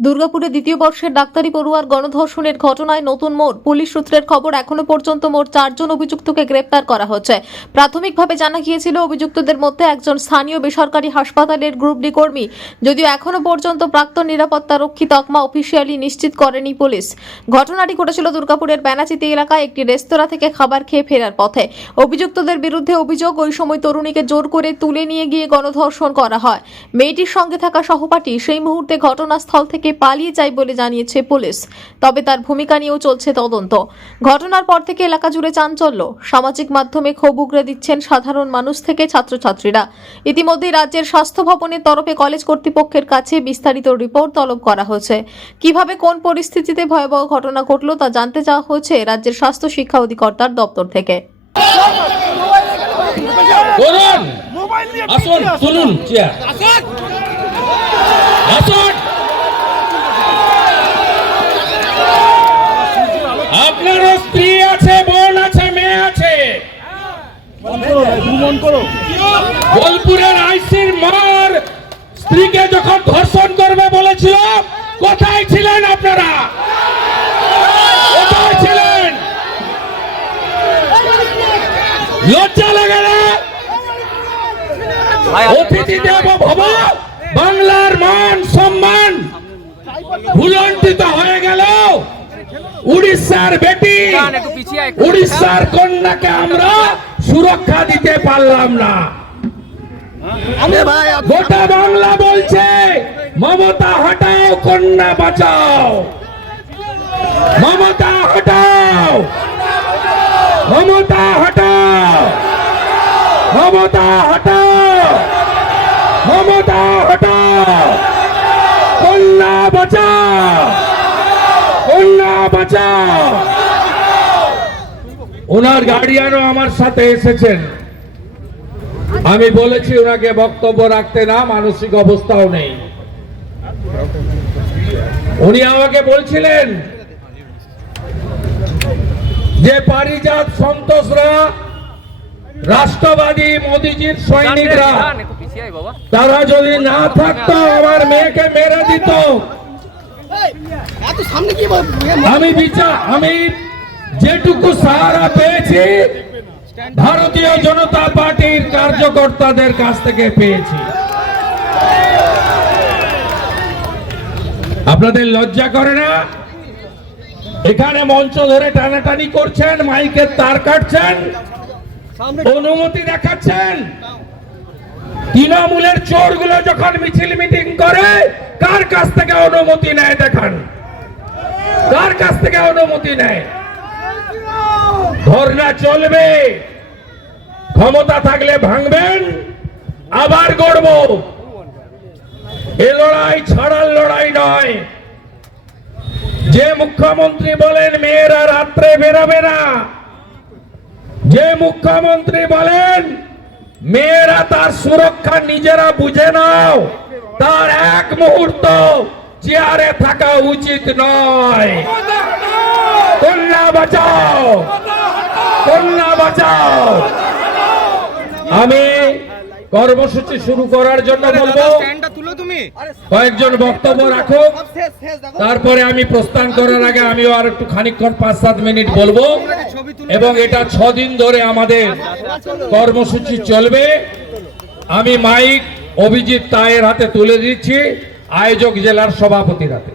দুর্গাপুরে দ্বিতীয় বর্ষের ডাক্তারি পড়ুয়ার গণধর্ষণের ঘটনায় নতুন মোড়। পুলিশ সূত্রের খবর, এখনও পর্যন্ত মোট চারজন অভিযুক্তকে গ্রেপ্তার করা হচ্ছে। প্রাথমিকভাবে জানা গিয়েছিল, অভিযুক্তদের মধ্যে একজন স্থানীয় বেসরকারি হাসপাতালের গ্রুপ ডি কর্মী। যদিও এখনও পর্যন্ত প্রাক্তন নিরাপত্তা রক্ষী তকমা অফিসিয়ালি নিশ্চিত করেনি পুলিশ। ঘটনাটি ঘটেছিল দুর্গাপুরের ব্যানাচিতি এলাকায় একটি রেস্তোরাঁ থেকে খাবার খেয়ে ফেরার পথে। অভিযুক্তদের বিরুদ্ধে অভিযোগ, ওই সময় তরুণীকে জোর করে তুলে নিয়ে গিয়ে গণধর্ষণ করা হয়। মেয়েটির সঙ্গে থাকা সহপাঠী সেই মুহূর্তে ঘটনাস্থল থেকে পালিয়ে যায় বলে জানিয়েছে পুলিশ। তবে তার ভূমিকা নিয়েও চলছে তদন্ত। ঘটনার পর থেকে এলাকা জুড়ে চাঞ্চল্য। সামাজিক মাধ্যমে ক্ষোভ উগরে দিচ্ছেন সাধারণ মানুষ থেকে ছাত্রছাত্রীরা। ইতিমধ্যে রাজ্যের স্বাস্থ্য ভবনের তরফে কলেজ কর্তৃপক্ষের কাছে বিস্তারিত রিপোর্ট তলব করা হয়েছে। কীভাবে কোন পরিস্থিতিতে ভয়াবহ ঘটনা ঘটলো তা জানতে চাওয়া হয়েছে রাজ্যের স্বাস্থ্য শিক্ষা অধিকর্তার দপ্তর থেকে। আসুন, তুলুন, চেয়ার। আসুন! আপনারও মন করো। বোলপুরের আইসির মার স্ত্রীকে যখন ধর্ষণ করবে বলেছিল কোথায় ছিলেন আপনারা? কোথায় ছিলেন? লজ্জা লাগে না? অতিথি দেব ভব বাংলার মান সম্মান ভুলন্টিত হয়ে গেল। উড়িষ্যার বেটি উড়িষ্যার কন্যাকে আমরা সুরক্ষা দিতে পারলাম না। গোটা বাংলা বলছে মমতা হটাও কন্যা বাঁচাও। মমতা হটাও। মমতা হটাও। মমতা হটাও। মমতা হটাও। কন্যা বাঁচাও। কন্যা বাঁচাও। ওনার গার্ডিয়ানও আমার সাথে এসেছেন। আমি বলেছি ওনাকে বক্তব্য রাখতে না মানসিক অবস্থাও নেই। উনি আমাকে বলছিলেন যে পারিজাত সন্তোষরা রাষ্ট্রবাদী মোদিজির সৈনিকরা তারা যদি না থাকতো আমার মেয়েকে মেরে দিত। আমি বিচার আমি যেটুকু সাহারা পেয়েছি ভারতীয় জনতা পার্টির কার্যকর্তাদের কাছ থেকে পেয়েছি। আপনাদের লজ্জা করে না? এখানে মঞ্চ ধরে টানাটানি করছেন মাইকের তার কাটছেন অনুমতি দেখাচ্ছেন। তৃণমূলের চোরগুলো যখন মিছিল মিটিং করে কার কাছ থেকে অনুমতি নেয় দেখান? কার কাছ থেকে অনুমতি নেয়? ধর্ণা চলবে। ক্ষমতা থাকলে ভাঙবেন, আবার গড়ব। এ লড়াই ছাড়ার লড়াই নয়। যে মুখ্যমন্ত্রী বলেন, মেয়েরা রাত্রে বেরোবে না। যে মুখ্যমন্ত্রী বলেন, মেয়েরা তার সুরক্ষা নিজেরা বুঝে নাও। তার এক মুহূর্ত চেয়ারে থাকা উচিত নয়। কন্যা বাঁচাও। কন্যা বাঁচাও। আমি কর্মসূচি শুরু করার জন্য বলব কয়েকজন বক্তব্য দেখো তারপরে আমি প্রস্থান করার আগে আমিও আর একটু খানিকক্ষণ পাঁচ সাত মিনিট বলব। এবং এটা ছদিন ধরে আমাদের কর্মসূচি চলবে। আমি মাইক অভিজিৎ তায়ের হাতে তুলে দিচ্ছি। আয়োজক জেলার সভাপতির হাতে।